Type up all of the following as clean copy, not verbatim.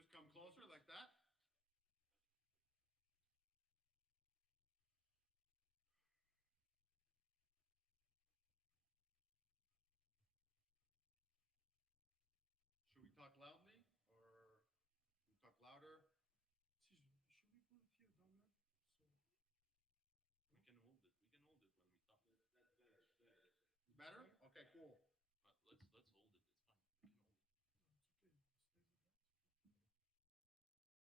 just come closer like that. Should we talk loudly or we talk louder? Should we put it here down there? So We can hold it. We can hold it when we talk. Better? Okay, cool. Let's hold it. It's fine. We can hold it. it's okay. It stays like that.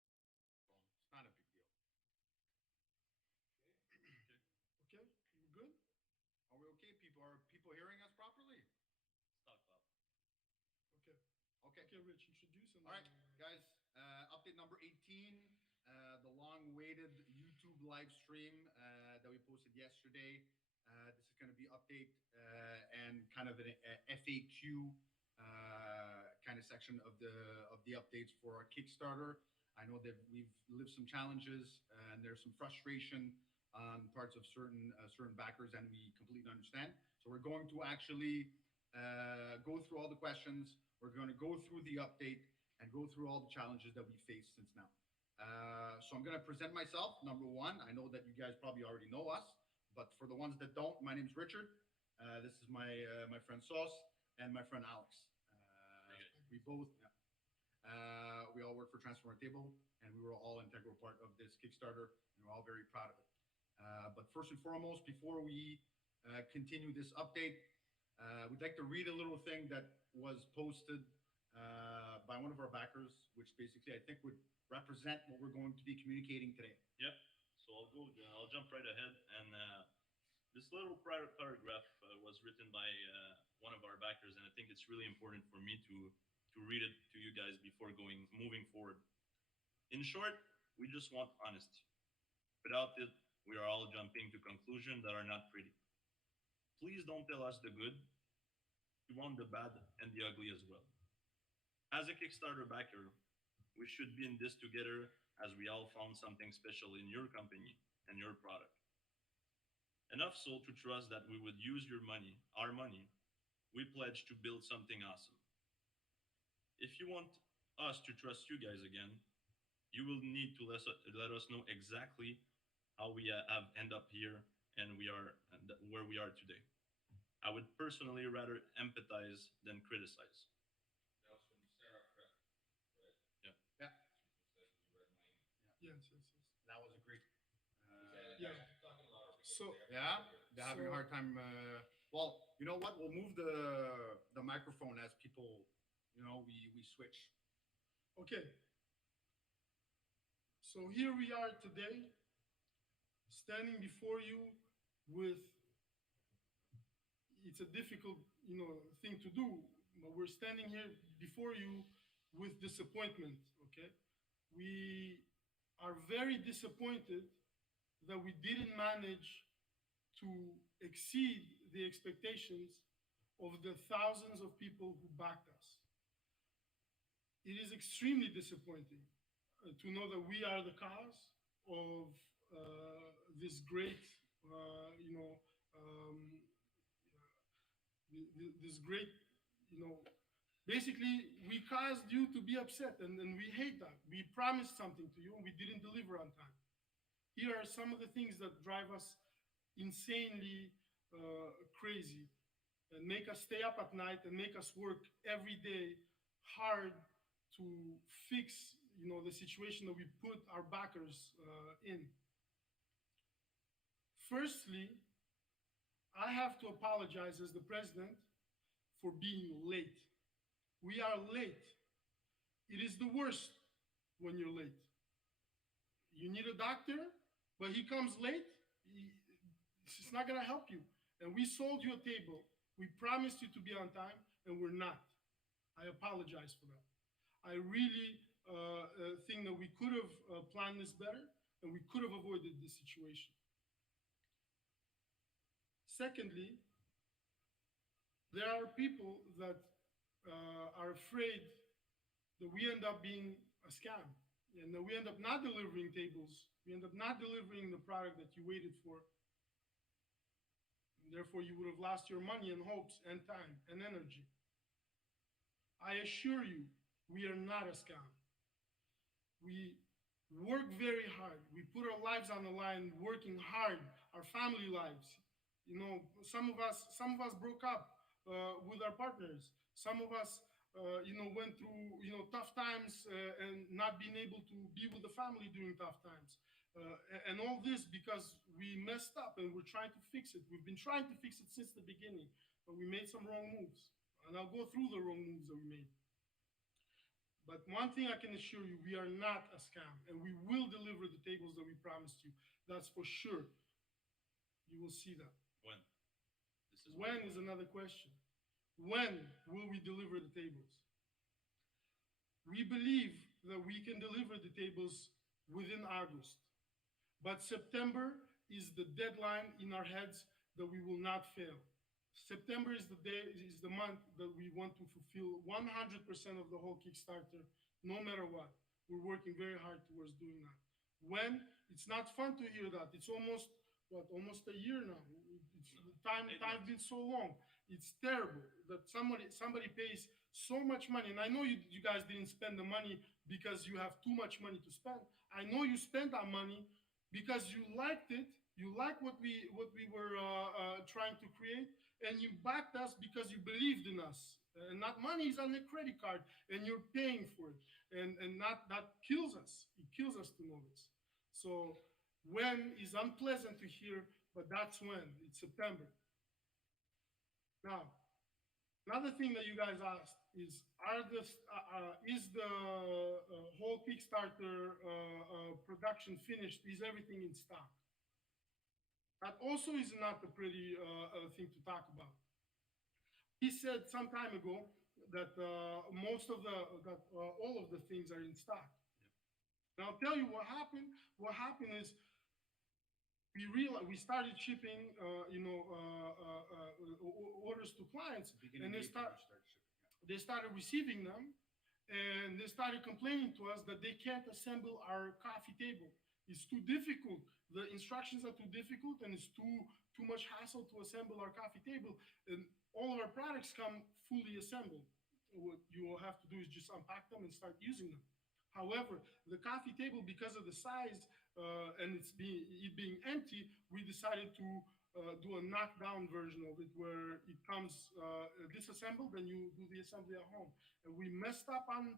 It's not a big deal. Okay. Okay, you good? Are we okay? Are people hearing us properly? Let's talk loud. Okay. Okay. Okay, Rich, introduce and All right, then, guys. Update number 18. The long-awaited YouTube live stream that we posted yesterday. This is going to be update and kind of an FAQ kind of section of the updates for our Kickstarter. I know that we've lived some challenges and there's some frustration on parts of certain backers, and we completely understand. So we're going to actually go through all the questions. We're going to go through the update and go through all the challenges that we faced since now. So I'm going to present myself. Number one, I know that you guys probably already know us, but for the ones that don't, my name's Richard. This is my friend Sauce and my friend Alex. We both, we all work for Transformer Table, and we were all integral part of this Kickstarter, and we're all very proud of it. But first and foremost, before we continue this update, we'd like to read a little thing that was posted by one of our backers, which basically I think would represent what we're going to be communicating today. Yep. So I'll jump right ahead. And this little paragraph was written by one of our backers, and I think it's really important for me to read it to you guys before moving forward. In short, we just want honesty. Without it, we are all jumping to conclusions that are not pretty. Please don't tell us the good. We want the bad and the ugly as well. As a Kickstarter backer, we should be in this together, as we all found something special in your company and your product. Enough so to trust that we would use your money, our money. We pledge to build something awesome. If you want us to trust you guys again, you will need to let us know exactly how we have end up here and where we are today. I would personally rather empathize than criticize. That was from Sarah Kraft, right? Yeah. Yeah. She said you read mine. yes. That was a great. Yeah. Talking louder because So- they have to Yeah, hear. they're having a hard time. Well, you know what? We'll move the microphone as people, we switch. Okay. So here we are today, standing before you with, it's a difficult, thing to do, but we're standing here before you with disappointment, okay? We are very disappointed that we didn't manage to exceed the expectations of the thousands of people who backed us. It is extremely disappointing to know that we are the cause of this great, this great, basically we caused you to be upset, and we hate that. We promised something to you and we didn't deliver on time. Here are some of the things that drive us insanely crazy and make us stay up at night and make us work every day hard to fix, the situation that we put our backers in. Firstly, I have to apologize as the president for being late. We are late. It is the worst when you're late. You need a doctor, but he comes late, it's not gonna help you. And we sold you a table. We promised you to be on time, and we're not. I apologize for that. I really think that we could have planned this better, and we could have avoided this situation. Secondly, there are people that are afraid that we end up being a scam, and that we end up not delivering tables, we end up not delivering the product that you waited for. And therefore, you would have lost your money and hopes and time and energy. I assure you, we are not a scam. We work very hard. We put our lives on the line, working hard, our family lives. You know, some of us broke up with our partners. Some of us, went through, tough times and not being able to be with the family during tough times. And all this because we messed up and we're trying to fix it. We've been trying to fix it since the beginning, but we made some wrong moves. And I'll go through the wrong moves that we made. But one thing I can assure you, we are not a scam, and we will deliver the tables that we promised you. That's for sure. You will see that. When? This is When is another question. When will we deliver the tables? We believe that we can deliver the tables within August. But September is the deadline in our heads that we will not fail. September is the month that we want to fulfill 100% of the whole Kickstarter, no matter what. We're working very hard towards doing that. When? It's not fun to hear that. It's almost a year now. Time's been so long. It's terrible that somebody pays so much money. And I know you guys didn't spend the money because you have too much money to spend. I know you spent that money because you liked it. You liked what we were trying to create, and you backed us because you believed in us. And not money is on the credit card, and you're paying for it. And that kills us. It kills us to know this. So when is unpleasant to hear, but that's when. It's September. Now, another thing that you guys asked is, is the whole Kickstarter production finished? Is everything in stock? That also is not a pretty thing to talk about. He said some time ago that all of the things are in stock. And I'll tell you what happened. What happened is we started shipping, orders to clients, and they started receiving them, and they started complaining to us that they can't assemble our coffee table. It's too difficult. The instructions are too difficult, and it's too much hassle to assemble our coffee table. And all of our products come fully assembled. What you will have to do is just unpack them and start using them. However, the coffee table, because of the size and it being empty, we decided to do a knockdown version of it where it comes disassembled and you do the assembly at home. And we messed up on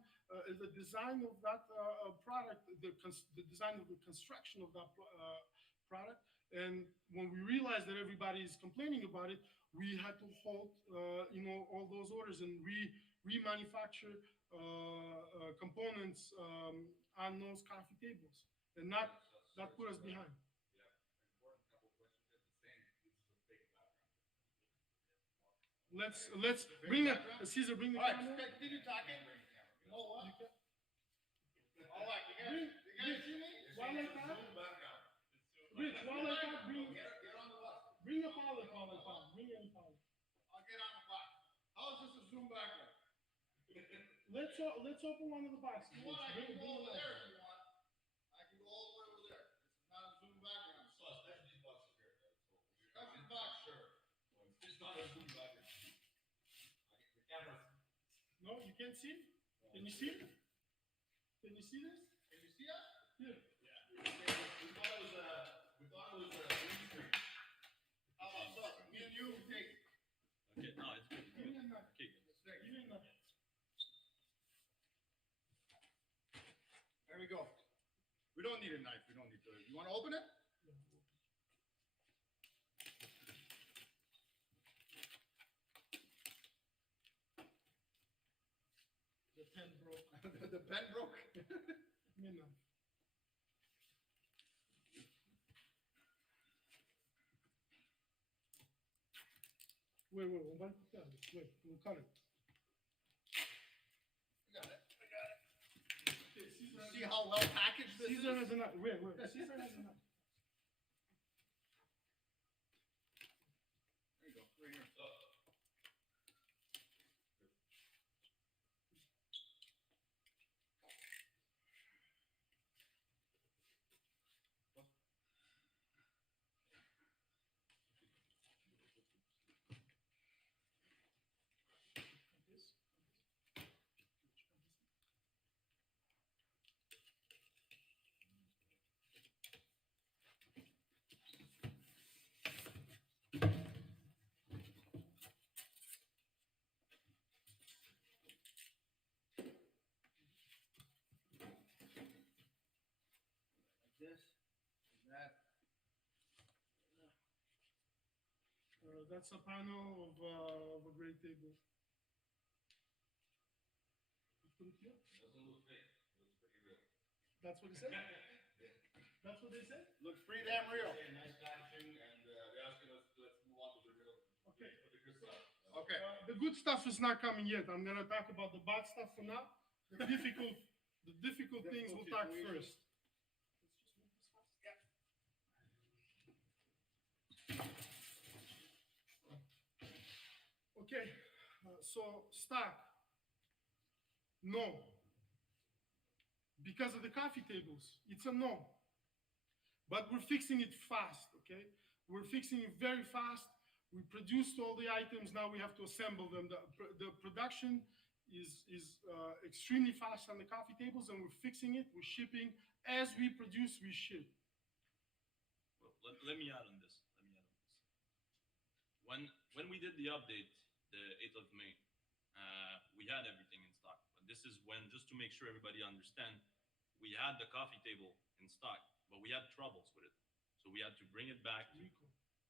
the design of that product, the design of the construction of that product. And when we realized that everybody is complaining about it, we had to halt, all those orders and remanufacture components on those coffee tables, and that put us behind. Let's bring it. Caesar, bring the All right, camera. continue talking. You know what? You can- All right, you guys see me? While I talk, Rich, while I talk, bring Get on the bus. a pilot while I talk. Bring in a pilot. I'll get on the bus. How is this a Zoom background? Let's open one of the boxes. You want, I Bring- can go bring over it there up. if you want. I can go all the way over there. It's not a Zoom background. So especially these boxes here. Discussion box, sure. It's not a Zoom background. The camera's. No, you can't see? Can you see? Can you see this? Can you see us? Here. We thought it was a green screen. How about so? Me and you take. Okay, no, it's good. Give me a knife. Okay, Give me a knife. There we go. We don't need a knife. We don't need to. You want to open it? The pen broke. The pen broke. Give me a knife. Wait, we'll cut it. Wait, we'll cut it. I got it. Okay, Caesar See how well packaged this Caesar is? has a knife. Wait. Caesar has a knife. There you go. Right here. That's a panel of a great table. Put it here. Doesn't look fake. Looks pretty real. That's what he said? That's what they said? Looks pretty damn real. Say nice packaging, and they're asking us let's move on to the real, Okay. the good stuff. Okay. The good stuff is not coming yet. I'm gonna talk about the bad stuff for now. The difficult things we'll talk first. Okay, so stock. No. Because of the coffee tables, it's a no. But we're fixing it fast, okay? We're fixing it very fast. We produced all the items, now we have to assemble them. The production is extremely fast on the coffee tables, and we're fixing it, we're shipping. As we produce, we ship. Well, let me add on this. When we did the update, the 8th of May, we had everything in stock. But this is when, just to make sure everybody understand, we had the coffee table in stock, but we had troubles with it. So we had to bring it back.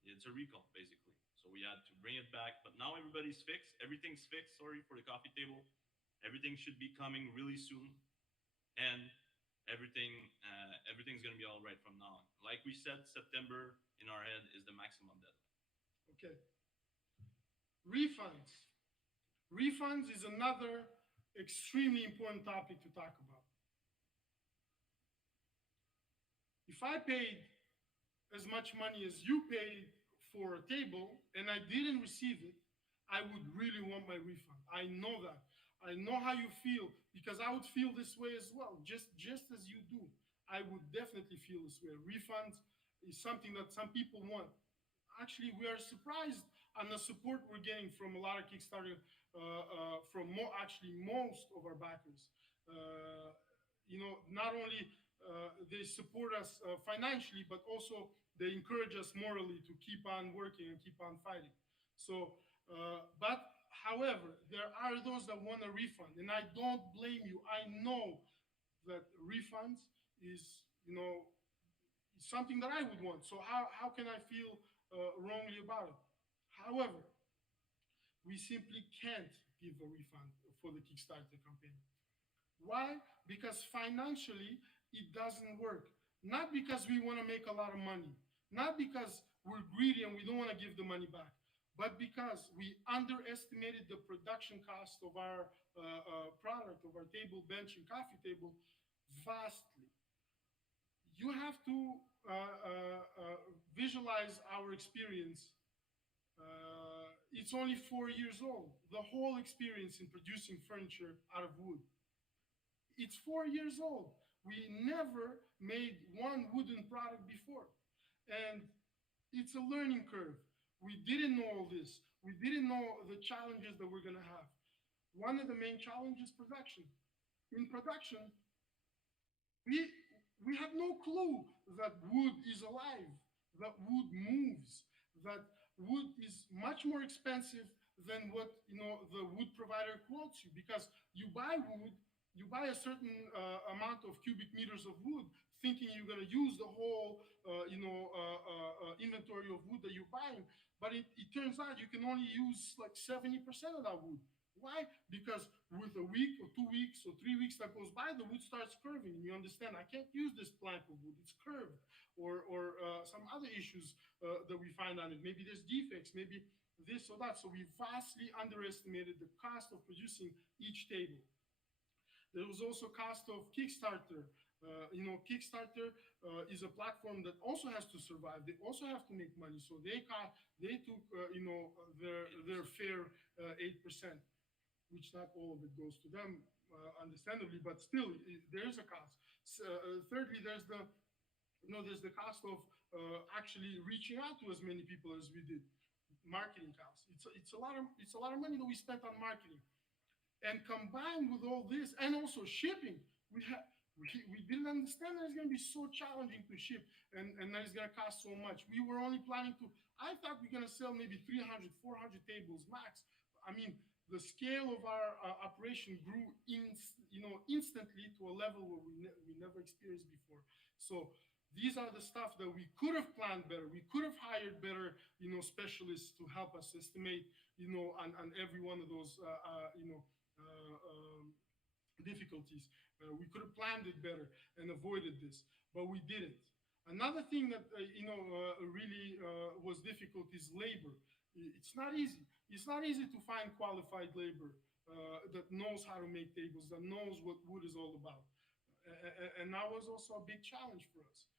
It's a recall, basically. So we had to bring it back, but now everybody's fixed. Everything's fixed, sorry, for the coffee table. Everything should be coming really soon. And everything's gonna be all right from now on. Like we said, September in our head is the maximum deadline. Okay. Refunds. Refunds is another extremely important topic to talk about. If I paid as much money as you paid for a table and I didn't receive it, I would really want my refund. I know that. I know how you feel because I would feel this way as well, just as you do. I would definitely feel this way. Refunds is something that some people want. Actually, we are surprised on the support we're getting from a lot of Kickstarter, from most of our backers. Not only they support us financially, but also they encourage us morally to keep on working and keep on fighting. So, however, there are those that want a refund, and I don't blame you. I know that refunds is, something that I would want. So how can I feel wrongly about it? However, we simply can't give a refund for the Kickstarter campaign. Why? Because financially, it doesn't work. Not because we want to make a lot of money, not because we're greedy and we don't want to give the money back, but because we underestimated the production cost of our product, of our table, bench, and coffee table vastly. You have to visualize our experience. It's only 4 years old. The whole experience in producing furniture out of wood. It's 4 years old. We never made one wooden product before. And it's a learning curve. We didn't know all this. We didn't know the challenges that we're going to have. One of the main challenges is production. In production, we have no clue that wood is alive, that wood moves, that wood is much more expensive than what the wood provider quotes you, because you buy wood, you buy a certain amount of cubic meters of wood, thinking you're going to use the whole inventory of wood that you're buying, but it turns out you can only use like 70% of that wood. Why? Because with a week or 2 weeks or 3 weeks that goes by, the wood starts curving, and you understand, I can't use this plank of wood, it's curved, or some other issues that we find on it. Maybe there's defects, maybe this or that. So we vastly underestimated the cost of producing each table. There was also cost of Kickstarter. Kickstarter is a platform that also has to survive. They also have to make money. So they took their fair 8%, which not all of it goes to them, understandably, but still there is a cost. Thirdly, there's the cost of actually reaching out to as many people as we did. Marketing costs. It's a lot of money that we spent on marketing. And combined with all this, and also shipping, we didn't understand that it's going to be so challenging to ship, and that it's going to cost so much. We were only planning to, I thought we're going to sell maybe 300, 400 tables max. I mean, the scale of our operation grew instantly to a level where we never experienced before. So these are the stuff that we could have planned better. We could have hired better, specialists to help us estimate, on every one of those, difficulties. We could have planned it better and avoided this, but we didn't. Another thing that really was difficult is labor. It's not easy. It's not easy to find qualified labor that knows how to make tables, that knows what wood is all about, and that was also a big challenge for us.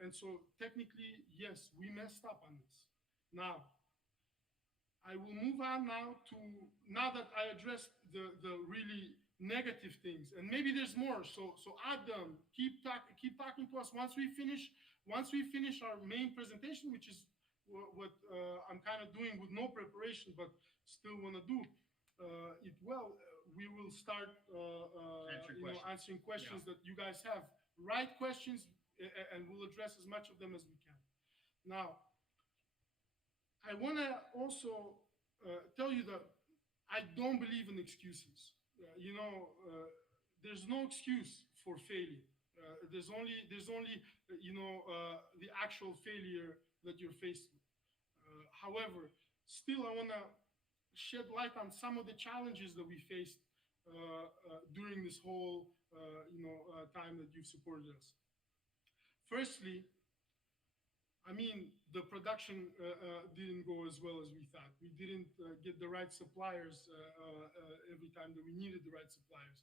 And so technically, yes, we messed up on this. Now, I will move on now that I addressed the really negative things, and maybe there's more. So Adam, keep talking to us once we finish our main presentation, which is what I'm kind of doing with no preparation, but still want to do it well. We will start answering questions that you guys have. Write questions, and we'll address as much of them as we can. Now, I want to also tell you that I don't believe in excuses. There's no excuse for failure. There's only the actual failure that you're faced with. However, still, I want to shed light on some of the challenges that we faced during this whole time that you've supported us. Firstly, I mean, the production didn't go as well as we thought. We didn't get the right suppliers every time that we needed the right suppliers,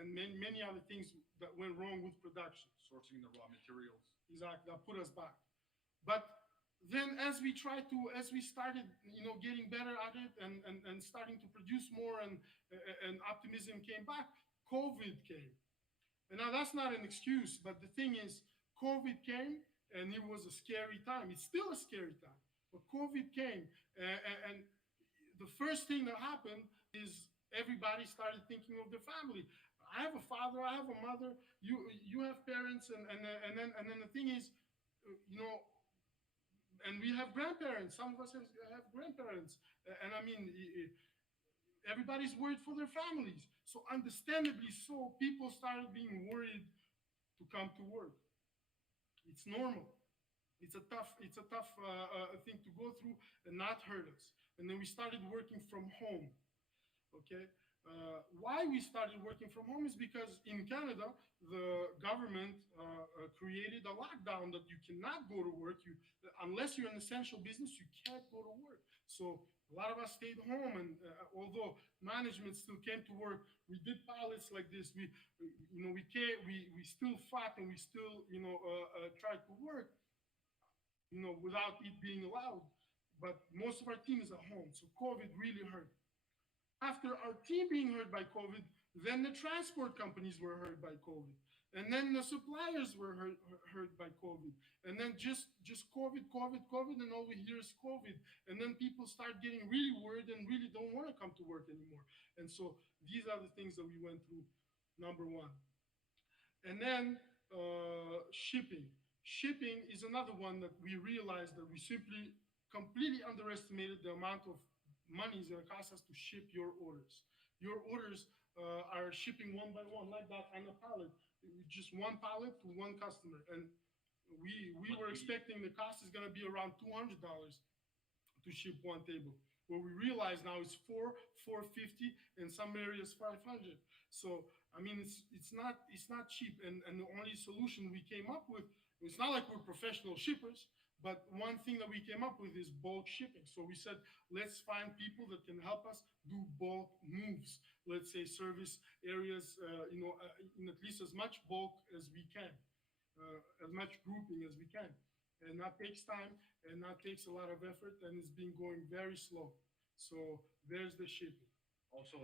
and many other things that went wrong with production. Sourcing the raw materials. Exactly, that put us back. But then, as we started, getting better at it and starting to produce more, and optimism came back, COVID came. And now that's not an excuse, but the thing is, COVID came. And it was a scary time. It's still a scary time. But COVID came, and the first thing that happened is everybody started thinking of their family. I have a father, I have a mother, you have parents, and then the thing is, and we have grandparents. Some of us have grandparents, and I mean, everybody's worried for their families. So understandably so, people started being worried to come to work. It's normal. It's a tough thing to go through, and not hurt us. And then we started working from home. Okay. Why we started working from home is because in Canada, the government created a lockdown that you cannot go to work. Unless you're an essential business, you can't go to work. So a lot of us stayed home, and although management still came to work, we did pilots like this. We still fought, and we still tried to work, without it being allowed. But most of our team is at home, so COVID really hurt. After our team being hurt by COVID, then the transport companies were hurt by COVID, and then the suppliers were hurt by COVID, and then just COVID, and all we hear is COVID, and then people start getting really worried and really don't want to come to work anymore. And so these are the things that we went through, number one. And then shipping. Shipping is another one that we realized that we simply completely underestimated the amount of money it's going to cost us to ship your orders. Your orders are shipping one by one, like that, on a pallet. Just one pallet to one customer. And we were expecting the cost is going to be around $200 to ship one table. What we realize now is $450, in some areas $500. So I mean, it's not cheap. And the only solution we came up with, it's not like we're professional shippers, but one thing that we came up with is bulk shipping. So we said, let's find people that can help us do bulk moves. Let's say service areas, in at least as much bulk as we can, as much grouping as we can. And that takes time, and that takes a lot of effort, and it's been going very slow. So there's the shipping. Also,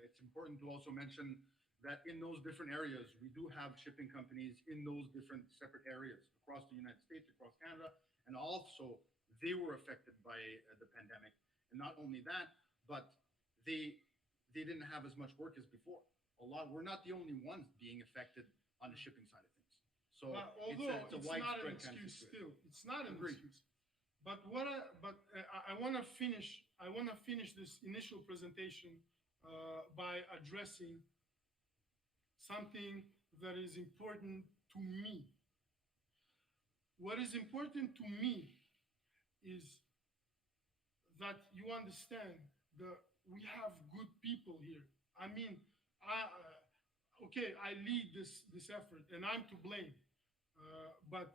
it's important to also mention that in those different areas, we do have shipping companies in those different separate areas across the United States, across Canada, and also they were affected by the pandemic. And not only that, but they didn't have as much work as before. We're not the only ones being affected on the shipping side of things. So although it's not an excuse still, it's not an excuse. But I want to finish this initial presentation by addressing something that is important to me. What is important to me is that you understand that we have good people here. I mean, okay, I lead this effort, and I'm to blame. But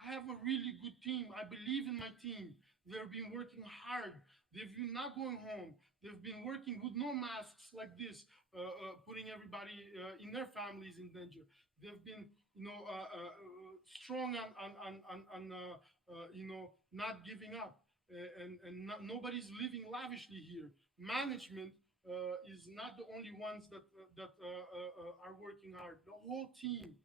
I have a really good team. I believe in my team. They've been working hard. They've been not going home. They've been working with no masks like this, putting everybody in their families in danger. They've been, strong on not giving up. And not, nobody's living lavishly here. Management is not the only ones that are working hard. The whole team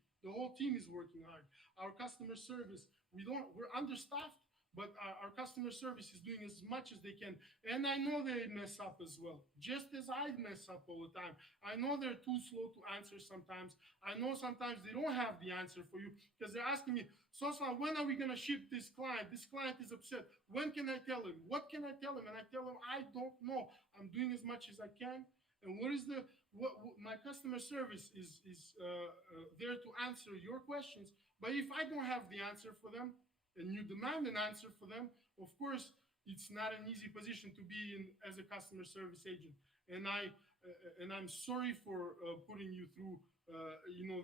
is working hard. Our customer service, we're understaffed, but our customer service is doing as much as they can. And I know they mess up as well, just as I mess up all the time. I know they're too slow to answer sometimes. I know sometimes they don't have the answer for you because they're asking me, Sosa, when are we going to ship this client? This client is upset. When can I tell him? What can I tell him? And I tell him, I don't know. I'm doing as much as I can. And my customer service is there to answer your questions. But if I don't have the answer for them, and you demand an answer for them, of course, it's not an easy position to be in as a customer service agent. And I'm sorry for putting you through,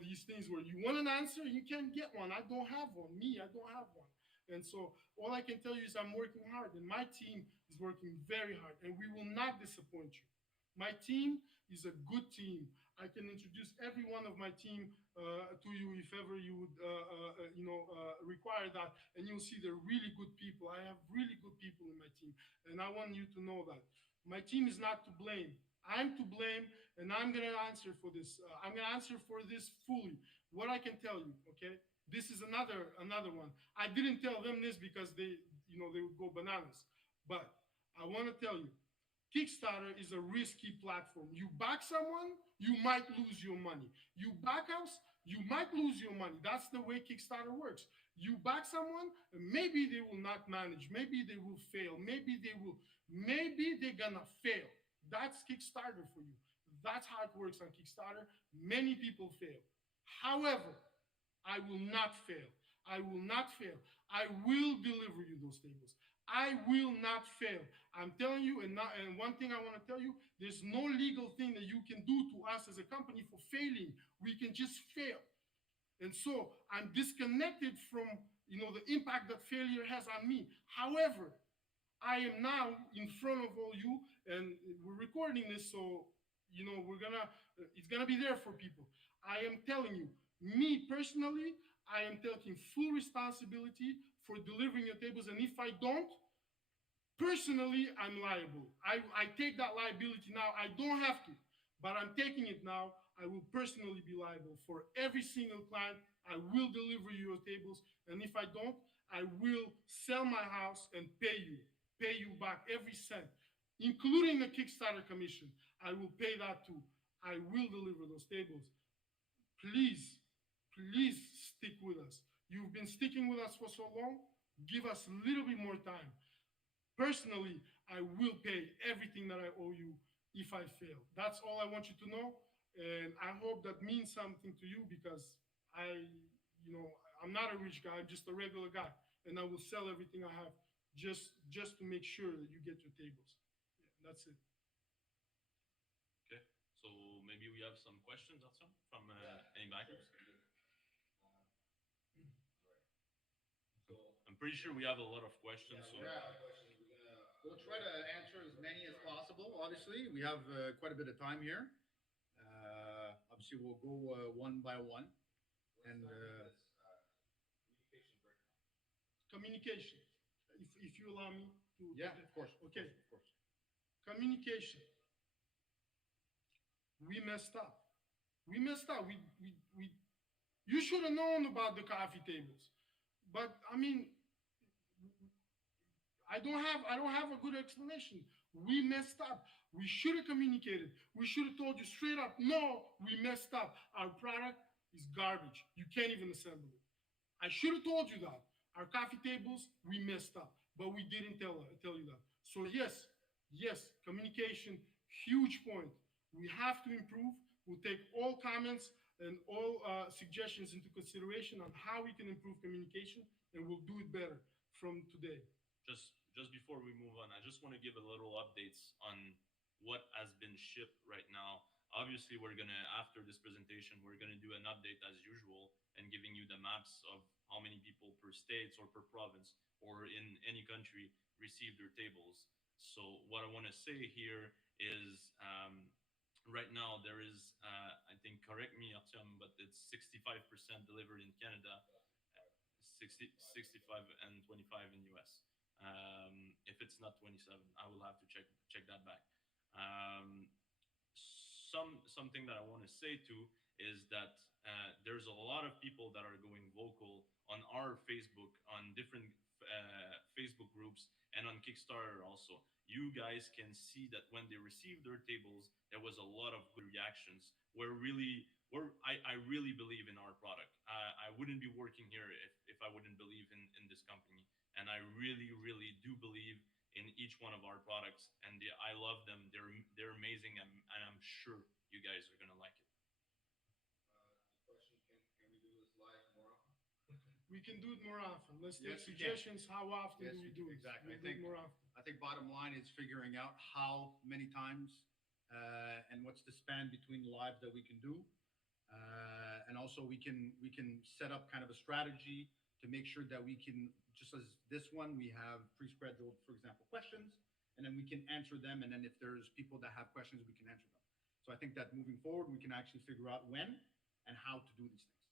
these things where you want an answer, you can't get one. I don't have one. I don't have one. And so all I can tell you is I'm working hard, and my team is working very hard, and we will not disappoint you. My team is a good team. I can introduce every one of my team to you if ever you would, require that. And you'll see they're really good people. I have really good people in my team. And I want you to know that. My team is not to blame. I'm to blame, and I'm going to answer for this. I'm going to answer for this fully. What I can tell you, okay? This is another one. I didn't tell them this because they would go bananas. But I want to tell you, Kickstarter is a risky platform. You back someone, you might lose your money. You back us, you might lose your money. That's the way Kickstarter works. You back someone, maybe they will not manage. Maybe they will fail. Maybe they're gonna fail. That's Kickstarter for you. That's how it works on Kickstarter. Many people fail. However, I will not fail. I will not fail. I will deliver you those tables. I will not fail. I'm telling you, and one thing I want to tell you, there's no legal thing that you can do to us as a company for failing. We can just fail. And so I'm disconnected from, the impact that failure has on me. However, I am now in front of all you, and we're recording this, so, it's gonna be there for people. I am telling you, me personally, I am taking full responsibility for delivering your tables, and if I don't, personally, I'm liable. I take that liability now. I don't have to, but I'm taking it now. I will personally be liable for every single client. I will deliver you your tables, and if I don't, I will sell my house and pay you back every cent, including the Kickstarter commission. I will pay that too. I will deliver those tables. Please stick with us. You've been sticking with us for so long. Give us a little bit more time. Personally, I will pay everything that I owe you if I fail. That's all I want you to know. And I hope that means something to you because I'm not a rich guy. I'm just a regular guy. And I will sell everything I have just to make sure that you get your tables. Yeah, that's it. Okay. So maybe we have some questions also from any backers. I'm pretty sure we have a lot of questions. We'll try to answer as many as possible. Obviously, we have quite a bit of time here. Obviously, we'll go one by one. And communication. If you allow me to. Yeah, of course. Okay. Of course. Communication. We messed up. We you should have known about the coffee tables. But I mean, I don't have a good explanation. We messed up. We should have communicated. We should have told you straight up, no, we messed up. Our product is garbage. You can't even assemble it. I should have told you that. Our coffee tables, we messed up, but we didn't tell you that. So yes, communication, huge point. We have to improve. We'll take all comments and all suggestions into consideration on how we can improve communication, and we'll do it better from today. Just before we move on, I just want to give a little updates on what has been shipped right now. Obviously, we're gonna after this presentation, we're gonna do an update as usual and giving you the maps of how many people per states or per province or in any country receive their tables. So what I want to say here is right now there is I think correct me Artyom, but it's 65% delivered in Canada, 65 and 25 in US. If it's not 27, I will have to check that back. Um, something that I want to say too is that there's a lot of people that are going vocal on our Facebook, on different Facebook groups, and on Kickstarter also. You guys can see that when they received their tables, there was a lot of good reactions. I really believe in our product. I wouldn't be working here if I wouldn't believe in this company. And I really do believe in each one of our products, and I love them. They're amazing, and I'm sure you guys are gonna like it. Question, can we do this live more often? We can do it more often. Let's take Yes, we can. suggestions. How often Yes, do we do it? exactly. We'll do it more often. I think bottom line is figuring out how many times and what's the span between lives that we can do. And also we can set up kind of a strategy to make sure that we can, just as this one, we have pre-scheduled, for example, questions, and then we can answer them. And then if there's people that have questions, we can answer them. So I think that moving forward, we can actually figure out when and how to do these things.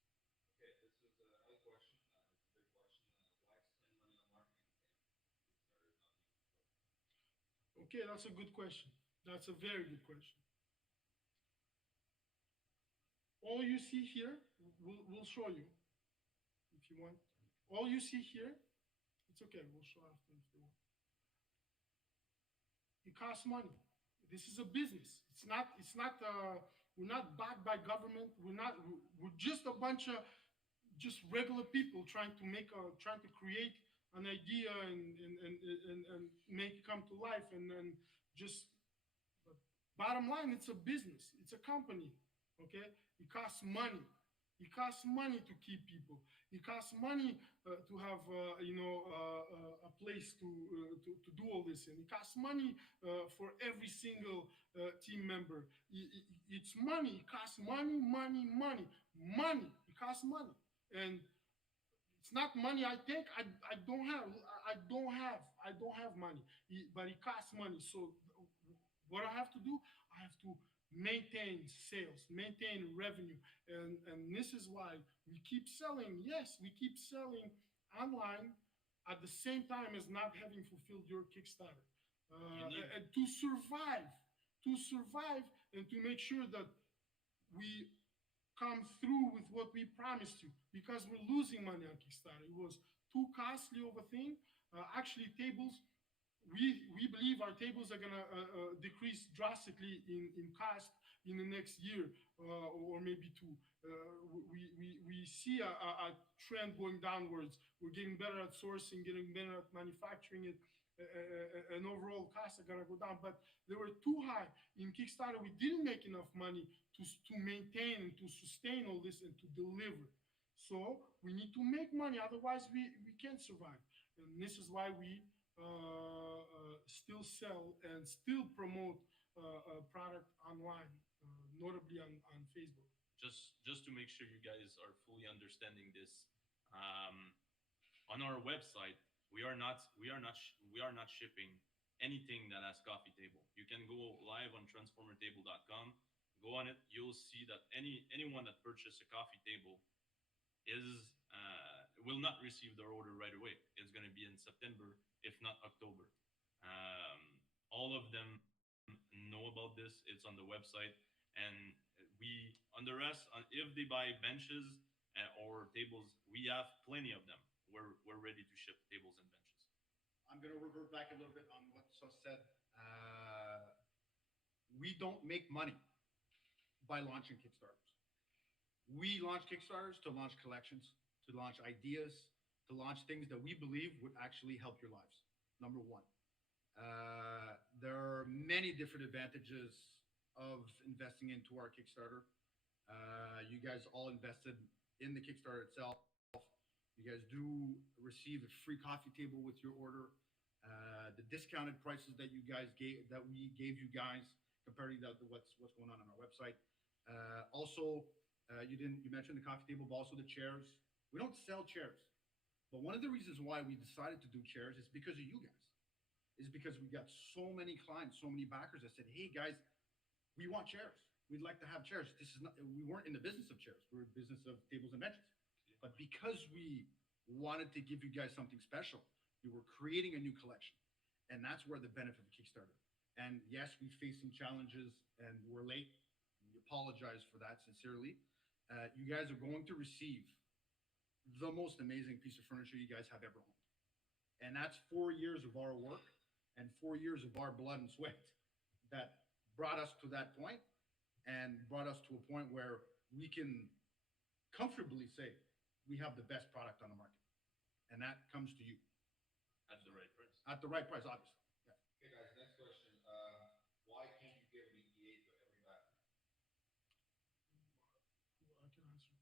Okay, this is another question. It's a big question. Why spend money on marketing campaign? Kickstarter is not being Okay, that's a good question. That's a very good question. All you see here, we'll show you if you want. All you see here, it's okay. We'll show after if you want. It costs money. This is a business. We're not backed by government. We're just a bunch of just regular people trying to create an idea and make it come to life. And then just, but bottom line, it's a business. It's a company. Okay? It costs money. It costs money to keep people. It costs money to have a place to do all this in. It costs money for every single team member. It's money. It costs money. It costs money, and it's not money I take. I don't have money, but it costs money. So what I have to do, I have to maintain sales, maintain revenue. And this is why we keep selling. Yes, we keep selling online at the same time as not having fulfilled your Kickstarter. And to survive and to make sure that we come through with what we promised you, because we're losing money on Kickstarter. It was too costly of a thing. Actually, tables, we believe our tables are gonna decrease drastically in cost in the next year or maybe two. We see a trend going downwards. We're getting better at sourcing, getting better at manufacturing it, and overall costs are gonna go down. But they were too high in Kickstarter. We didn't make enough money to maintain and to sustain all this and to deliver. So we need to make money, otherwise we can't survive. And this is why we still sell and still promote a product online, notably on Facebook. Just to make sure you guys are fully understanding this, on our website we are not shipping anything that has coffee table. You can go live on transformertable.com, go on it, you'll see that anyone that purchased a coffee table will not receive their order right away. It's going to be in September, if not October. All of them know about this. It's on the website, and we under us if they buy benches or tables, we have plenty of them. We're ready to ship tables and benches. I'm going to revert back a little bit on what Sos said. We don't make money by launching Kickstarters. We launch Kickstarters to launch collections, to launch ideas, to launch things that we believe would actually help your lives. Number one. There are many different advantages of investing into our Kickstarter. You guys all invested in the Kickstarter itself. You guys do receive a free coffee table with your order. The discounted prices that we gave you guys compared to what's going on our website. Also, you mentioned the coffee table, but also the chairs. We don't sell chairs, but one of the reasons why we decided to do chairs is because of you guys. Is because we got so many clients, so many backers that said, "Hey guys, we want chairs. We'd like to have chairs." This is not. We weren't in the business of chairs. We were in the business of tables and benches. But because we wanted to give you guys something special, we were creating a new collection, and that's where the benefit of Kickstarter. And yes, we faced some challenges, and we're late. We apologize for that sincerely. You guys are going to receive the most amazing piece of furniture you guys have ever owned, and that's 4 years of our work and 4 years of our blood and sweat that brought us to that point and brought us to a point where we can comfortably say we have the best product on the market, and that comes to you At the right price. at the right price, obviously. Yeah. Okay, guys, next question. Why can't you give an ETA to every backer? I can answer.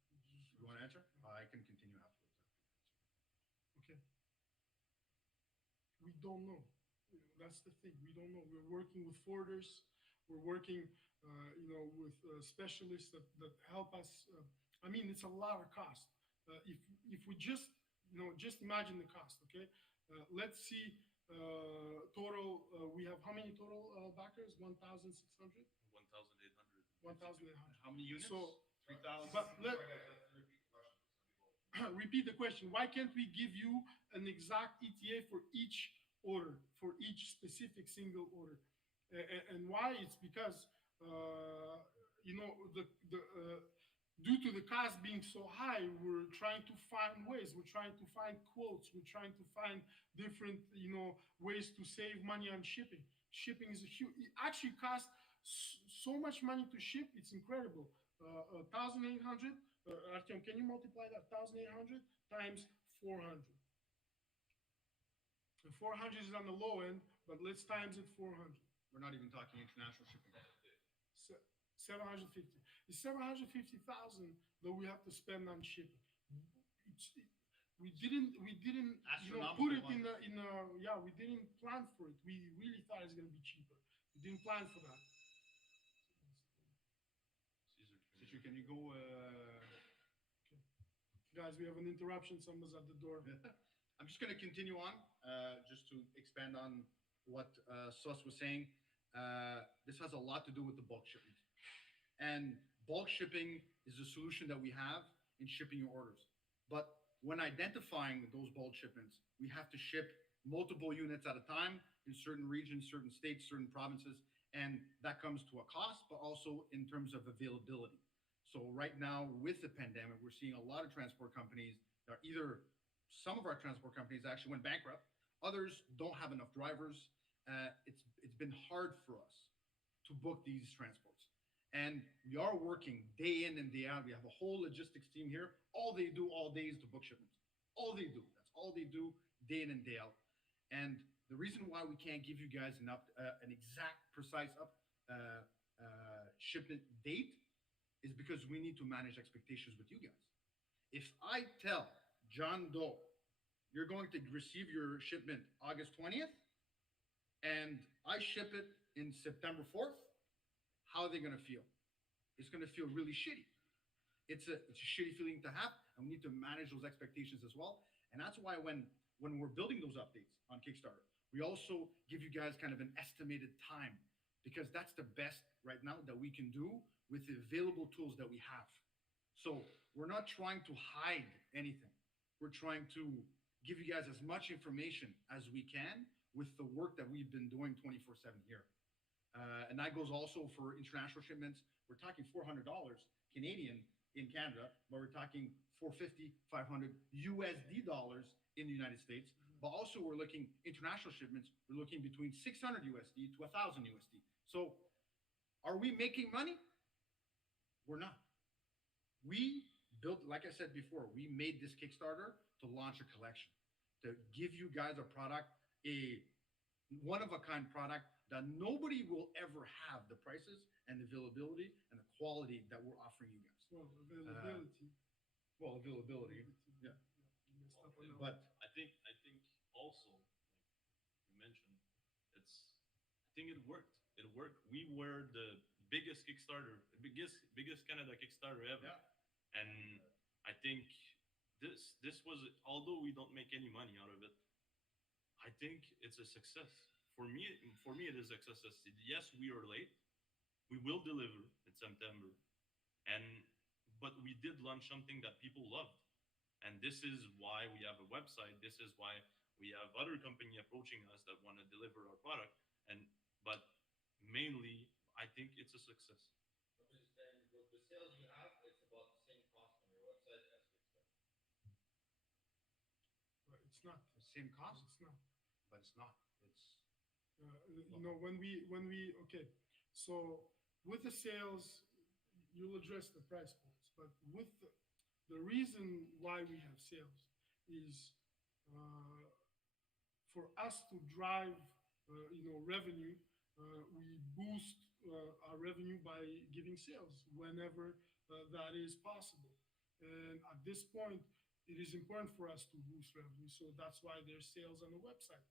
You want to answer? I can continue afterwards. Okay. We don't know. That's the thing. We don't know. We're working with forwarders. We're working, with specialists that help us. I mean, it's a lot of cost. If we just imagine the cost. Okay. Let's see. Total. We have how many total backers? 1,600. 1,800. 1,800. How many units? So, 3,000. but Sorry, guys, let's repeat the question. Some people. repeat the question. Why can't we give you an exact ETA for each order, for each specific single order? And why? It's because due to the cost being so high, we're trying to find ways. We're trying to find quotes. We're trying to find different ways to save money on shipping. Shipping is a huge. It actually costs so much money to ship. It's incredible. 1,800. Artyom, can you multiply that? 1,800 times 400. And 400 is on the low end, but let's times it 400. We're not even talking international shipping. 750. It's 750,000 that we have to spend on shipping. We didn't put it we didn't plan for it. We really thought it was going to be cheaper. We didn't plan for that. Situ, can you go? Okay. Guys, we have an interruption. Someone's at the door. I'm just going to continue on, just to expand on what Sus was saying. This has a lot to do with the bulk shipment. And bulk shipping is a solution that we have in shipping your orders. But when identifying those bulk shipments, we have to ship multiple units at a time in certain regions, certain states, certain provinces. And that comes to a cost, but also in terms of availability. So right now, with the pandemic, we're seeing a lot of transport companies that some of our transport companies actually went bankrupt. Others don't have enough drivers. It's been hard for us to book these transports. And we are working day in and day out. We have a whole logistics team here. All they do all day is to book shipments. All they do. That's all they do day in and day out. And the reason why we can't give you guys an exact, precise shipment date is because we need to manage expectations with you guys. If I tell John Doe, you're going to receive your shipment August 20th, and I ship it in September 4th, how are they going to feel? It's going to feel really shitty. It's a shitty feeling to have, and we need to manage those expectations as well. And that's why when we're building those updates on Kickstarter, we also give you guys kind of an estimated time, because that's the best right now that we can do with the available tools that we have. So we're not trying to hide anything. We're trying to give you guys as much information as we can with the work that we've been doing 24/7 here. And that goes also for international shipments. We're talking $400 Canadian in Canada, but we're talking $450, $500 USD dollars in the United States. But also we're looking international shipments. We're looking between 600 USD to 1,000 USD. So are we making money? We're not. We built, like I said before, we made this Kickstarter to launch a collection, to give you guys a product, a one-of-a-kind product that nobody will ever have the prices and availability and the quality that we're offering you guys. Well, availability. Well, availability, yeah. You messed up on that one. But I think also, like you mentioned, I think it worked. It worked. We were the biggest Kickstarter, biggest Canada Kickstarter ever. yeah, And I think this was, although we don't make any money out of it, I think it's a success. For me it is a success. Yes, we are late. We will deliver in September. And but we did launch something that people loved. And this is why we have a website. This is why we have other company approaching us that want to deliver our product. And but mainly I think it's a success. Understand with the sales you have, it's about the same cost on your website as Kickstarter. But it's not. the same cost, It's not. but it's not. It's You know, when we okay, so with the sales, you'll address the price points, but with the reason why we have sales is for us to drive, revenue. We boost our revenue by giving sales whenever that is possible. And at this point, it is important for us to boost revenue, so that's why there's sales on the website.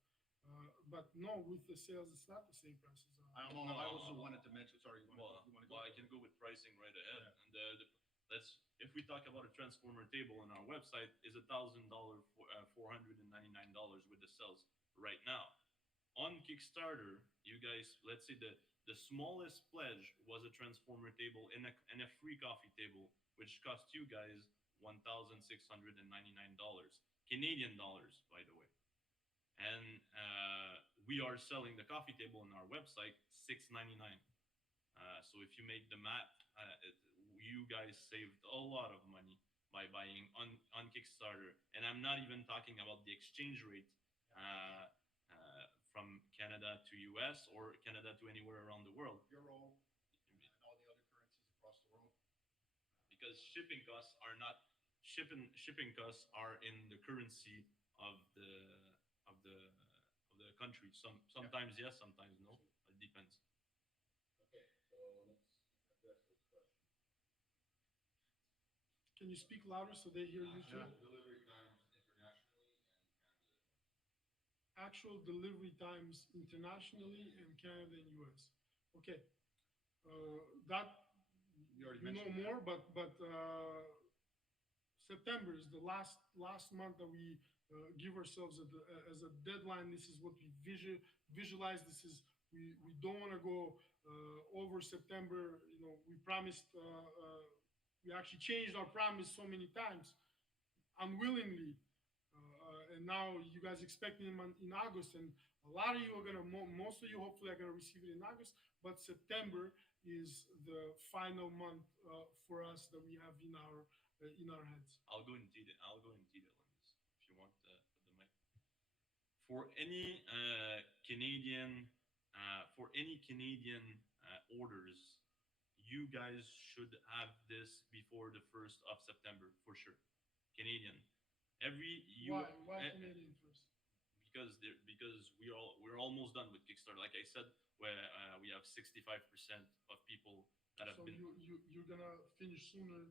But no, with the sales, it's not the same prices. I don't know. I also wanted to mention. Sorry, you Well, want to go? well, I can go with pricing right ahead. Yeah. And let's if we talk about a transformer table on our website, is $1,000 for $499 with the sales right now. On Kickstarter, you guys, let's say the smallest pledge was a transformer table and a free coffee table, which cost you guys $1,699 Canadian dollars, by the way. And we are selling the coffee table on our website $699. So if you make the math, you guys saved a lot of money by buying on Kickstarter. And I'm not even talking about the exchange rate from Canada to US or Canada to anywhere around the world, Euro and all the other currencies across the world. because shipping costs are in the currency of the country. Sometimes yes, sometimes no. It depends. Okay, so let's address this question. Can you speak louder so they hear you too? Actual delivery times internationally and Canada and US. Actual delivery times internationally in Canada and US. Okay, that You already you know mentioned more, but September is the last month that we give ourselves as a deadline. This is what we visualize. This is we don't want to go over September. You know, we promised. We actually changed our promise so many times, unwillingly. And now you guys expecting him in August, and a lot of you are gonna, most of you hopefully are gonna receive it in August. But September is the final month for us that we have in our heads. I'll go in detail. I'll go in detail on this if you want the mic. For any Canadian, orders, you guys should have this before the 1st of September for sure. Canadian. Why Canadian first? Because we're almost done with Kickstarter. Like I said, where we have 65% of people that have So been. you're gonna finish sooner.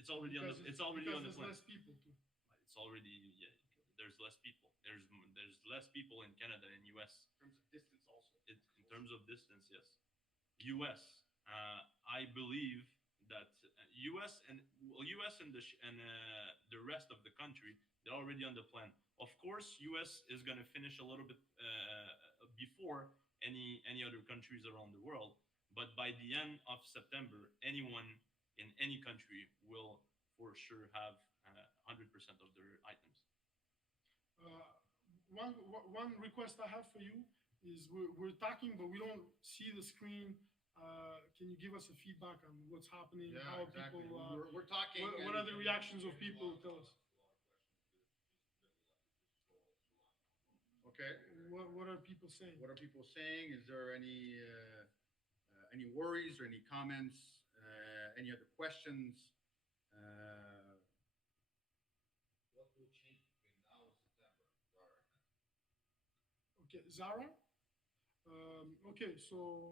It's already on the. It's already on the there's plan. less people too. It's already, yeah. There's less people. There's less people in Canada and US. in terms of distance also. In terms of distance, yes. US, I believe that US and the rest of the country, they're already on the plan. Of course, US is gonna finish a little bit before any other countries around the world. But by the end of September, anyone in any country will for sure have 100% of their items. One request I have for you is we're talking, but we don't see the screen. Can you give us a feedback on what's happening? Yeah, How are exactly. people? We're talking. What are the reactions of people? Tell us. Okay. What are people saying? What are people saying? Is there any worries or any comments? Any other questions? What will change between now and September? Okay, Zara. Okay, so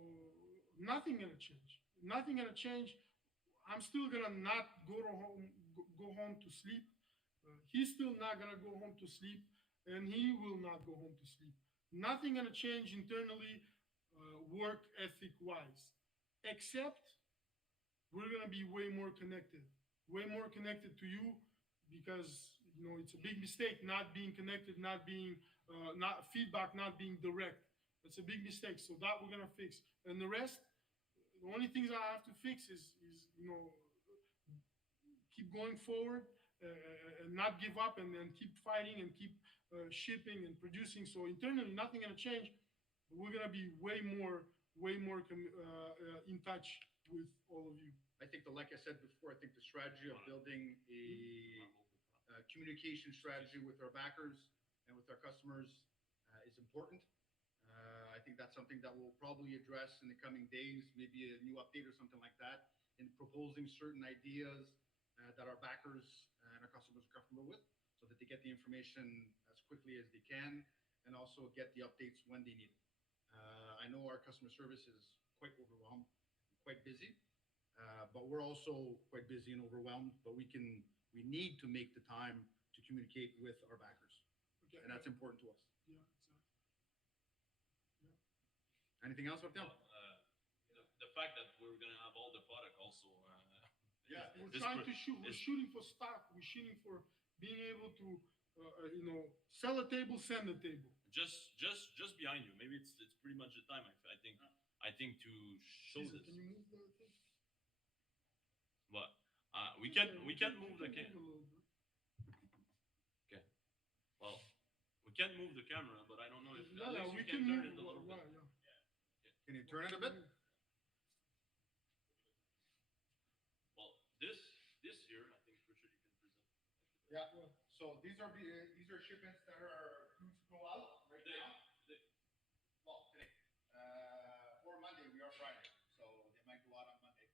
nothing gonna change. Nothing gonna change. I'm still gonna not go home to sleep. He's still not gonna go home to sleep, and he will not go home to sleep. Nothing gonna change internally, work ethic wise, except we're gonna be way more connected to you, because it's a big mistake not being connected, not being not feedback, not being direct. That's a big mistake. So that we're gonna fix, and the rest, the only things I have to fix is keep going forward, and not give up, and keep fighting, and keep shipping and producing. So internally, nothing gonna change. But we're gonna be way more in touch with all of you. I think like I said before, I think the strategy of building a communication strategy with our backers and with our customers is important. I think that's something that we'll probably address in the coming days, maybe a new update or something like that, in proposing certain ideas that our backers and our customers are comfortable with, so that they get the information as quickly as they can, and also get the updates when they need it. I know our customer service is quite overwhelmed, quite busy, but we're also quite busy and overwhelmed. But we need to make the time to communicate with our backers, Okay. and that's important to us. Yeah, exactly. Anything else, Martin? The fact that we're gonna have all the product also. Yeah, We're This trying pro- to shoot. We're is- shooting for stock. We're shooting for being able to, sell a table, send a table. just behind you. Maybe it's pretty much the time. I think to show Caesar, this. can you move the thing? But we can't move the we can camera. move a little bit. Okay. Well, we can't move the camera, but I don't know if Yeah, at yeah, least we you can turn move. it a little bit. Yeah. Can you turn it a bit? Well, this here, I think Richard, you can present. Yeah. So these are shipments that are due to go out right Today. now. Well, today. Or Monday. We are Friday, so they might go out on Monday.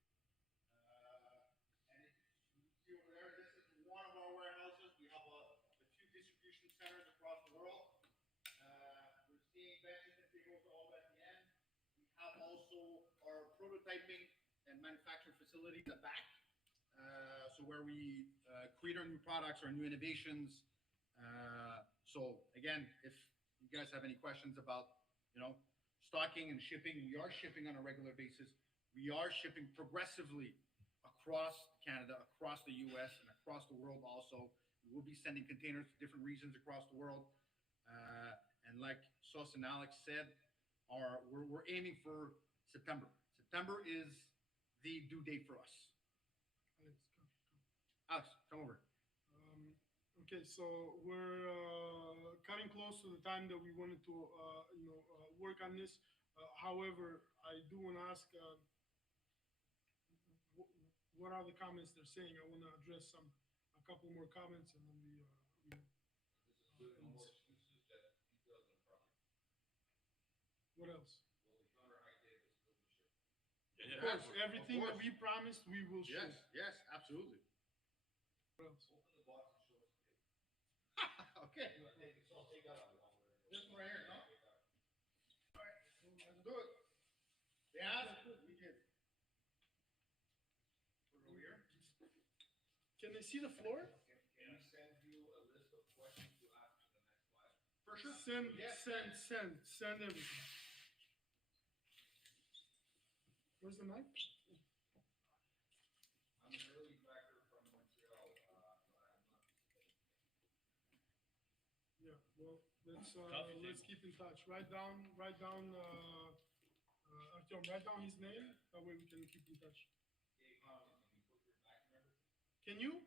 And if you see over there, this is one of our warehouses. We have a few distribution centers across the world. We're seeing benches and tables all at the end. We have also our prototyping and manufacturing facility in the back. So where we create our new products, our new innovations. So again, if you guys have any questions about, stocking and shipping, we are shipping on a regular basis. We are shipping progressively across Canada, across the US, and across the world also. We will be sending containers to different regions across the world. And like Sauce and Alex said, we're aiming for September. September is the due date for us. Alex, come. Alex, come over. Okay, so we're cutting close to the time that we wanted to, work on this. However, I do want to ask, what are the comments they're saying? I want to address a couple more comments, and then we This is good, no more excuses, just details and product. what else? Will the counter high tables still be shipped? Yeah, Of course, everything of that course. we promised, we will ship. Yes, absolutely. What else? Open the box and show us the table. Okay. So take that out. This one right here, no? Let's do it. They asked, we did. Put it over here. Can they see the floor? Can we send you a list of questions to ask for the next slide? For sure. Send, Yes. send everything. Where's the knife? I'm an early backer from Montreal, but I'm not. Yeah, well, Coffee let's table. keep in touch. Write down, Artyom, write down his name, that way we can keep in touch. Okay, Connolly, can you put your back number? Can you?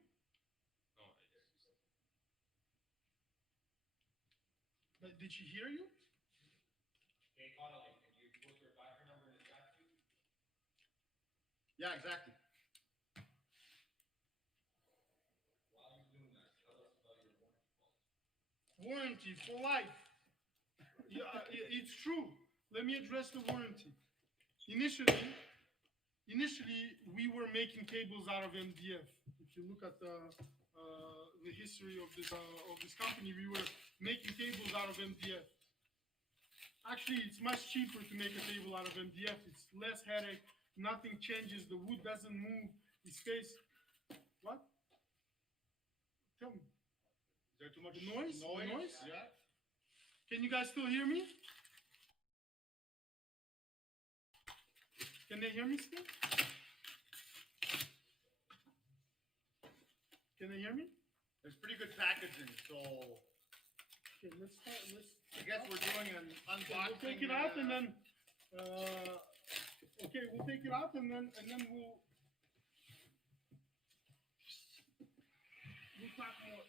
No, Did she hear you? Okay, Connolly, can you put your backer number in the chat too? Yeah, exactly. While you're doing that, tell us about your warranty policy. Warranty for life. Yeah, it's true. Let me address the warranty. Initially, we were making cables out of MDF. If you look at the history of this company, we were making cables out of MDF. Actually, it's much cheaper to make a table out of MDF. It's less headache. Nothing changes. The wood doesn't move. It stays. What? Tell me. Is there too much The noise? The noise? Yeah. Can you guys still hear me? Can they hear me still? Can they hear me? There's pretty good packaging, so Okay, let's start. I guess we're doing an unboxing. We'll take it out and then. Okay, we'll take it out and then we'll talk more.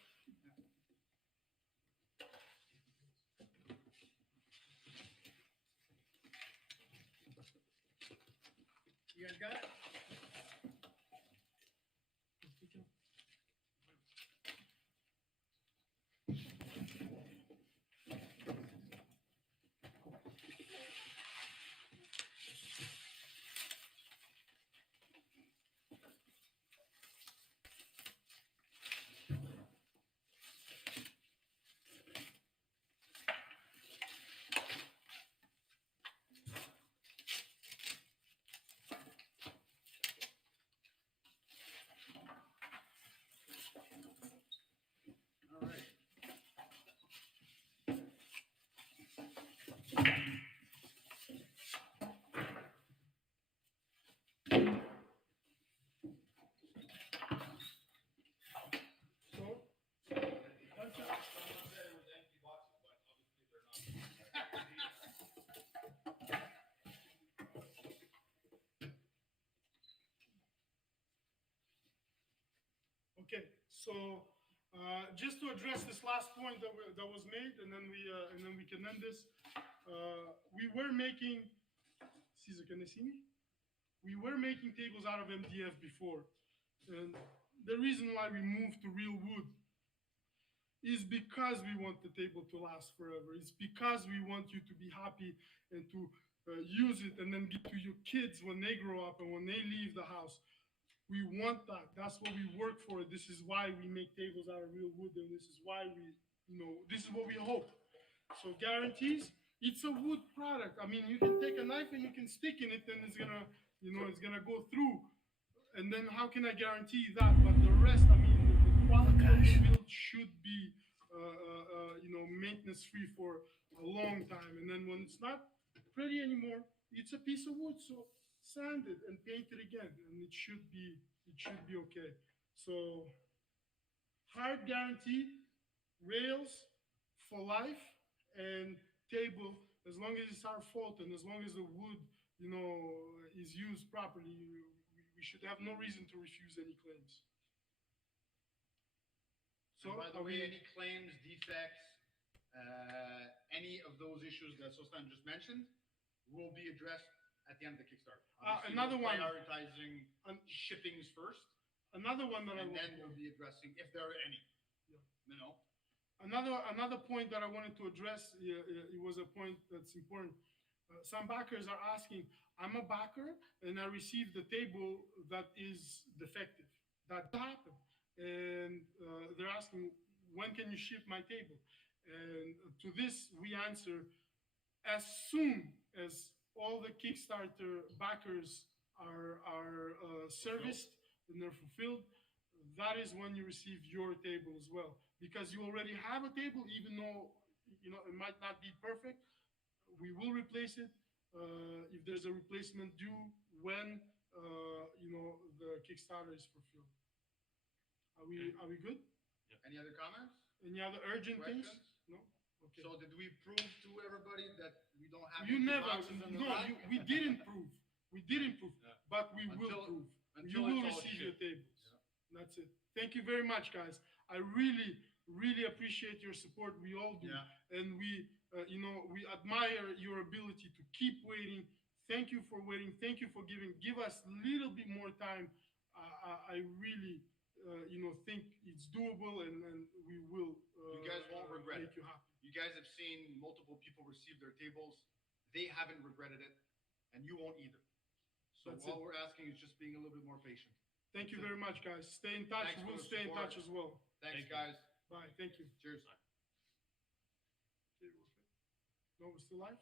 You guys got it? All right. So, okay, so just to address this last point that was made, and then we can end this. We were making. Caesar, can they see me? We were making tables out of MDF before, and the reason why we moved to real wood is because we want the table to last forever. It's because we want you to be happy and to use it and then give to your kids when they grow up and when they leave the house. We want that. That's what we work for. This is why we make tables out of real wood, and this is why this is what we hope. So guarantees, it's a wood product. I mean, you can take a knife and you can stick in it, and it's gonna go through. And then how can I guarantee that? But the rest, I mean, the quality of the build should be, maintenance free for a long time. And then when it's not pretty anymore, it's a piece of wood. So sand it and paint it again, and it should be okay. So hard guarantee, rails for life, and table as long as it's our fault and as long as the wood, is used properly. We should have no reason to refuse any claims. So, by the way, any claims, defects, any of those issues that Sostan just mentioned will be addressed at the end of the Kickstarter. Obviously, another we're one. prioritizing shippings first, Another one that and then we'll be addressing if there are any. Yeah. Another point that I wanted to address, it was a point that's important. Some backers are asking, I'm a backer and I received the table that is defective. That happened. And they're asking, when can you ship my table? And to this, we answer, as soon as all the Kickstarter backers are serviced and they're fulfilled, that is when you receive your table as well. Because you already have a table, even though it might not be perfect, we will replace it if there's a replacement due when the Kickstarter is fulfilled. Are we good? Any other comments? Any other urgent things? Questions? No. Okay. So did we prove to everybody that we don't have You empty never. boxes in the No, back? we didn't prove. We didn't prove, Yeah. but we will Until- prove. until You will it's all receive your shipped. tables. That's it. Thank you very much, guys. I really, really appreciate your support. We all do. Yeah. And we admire your ability to keep waiting. Thank you for waiting. Thank you for give us a little bit more time. I really, think it's doable, and we will. You guys won't regret make it. you happy. You guys have seen multiple people receive their tables. They haven't regretted it, and you won't either. So That's all it. we're asking is just being a little bit more patient. Thank you very much, guys. Stay in touch. Thanks for We'll the stay in support. touch as well. Thanks, Thank you. guys. Bye. Thank you. Cheers. No, we're still live?